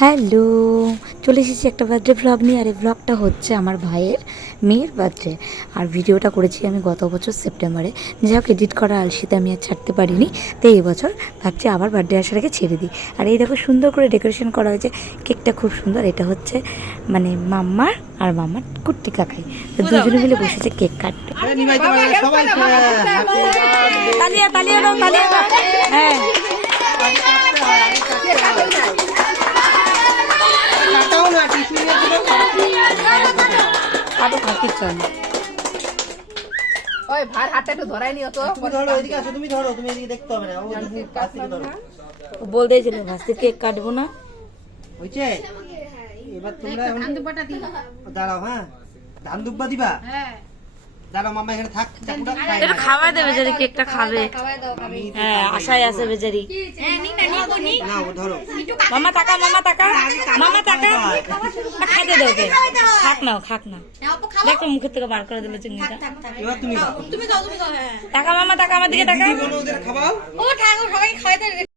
Hello, চলে এসেছি একটা বার্থডে ভ্লগ নিয়ে। আর এই ভ্লগটা হচ্ছে আমার ভাইয়ের মেয়ের বার্থডে। আর ভিডিওটা করেছি আমি গত বছর সেপ্টেম্বরে। যাই হোক, এডিট করা আলসিতে আমি আর ছাড়তে পারিনি, তো এই বছর ভাবছি আবার বার্থডে আসার আগে ছেড়ে দিই। আর এই দেখো সুন্দর করে ডেকোরেশন করা হয়েছে, কেকটা খুব সুন্দর। এটা হচ্ছে মানে মাম্মার আর মাম্মার কুট্টি কাকাই, তো দুজনে মিলে বসেছে কেক কাটতে। তালিয়া তালিয়া দাও, তালিয়া দাও। হ্যাঁ, কাটো থাকির চল। ওই ভার হাতটা একটু ধরাই নিও তো। তুমি ধরো, এদিকে আসো, তুমি ধরো, তুমি এদিকে দেখতে হবে না, ও এদিকে কাছ থেকে ধরো। বল দিয়েছিল ভাস্তির কেক কাটবো না। হইছে? এবার তোমরা এখন দাঁড়াও। হ্যাঁ, ধান দুব্বা দিবা। দাঁড়াও, মামা এখানে থাক, চাকুটা খাই এটা খাওয়াই দেবে, বেচারি কেকটা খাবে। হ্যাঁ, আশায় আছে বেচারি। না, ও ধরো। মামা টাকা, মামা টাকা, মামা টাকা। খাইতে দেবে, খাক না, খাক না। দেখো মুখের থেকে বার করে দিল চিংড়িটা। এবার তুমি খাও। টাকা মামা টাকা, আমার দিকে টাকা। দিদি বোন ওদের খাওয়াও।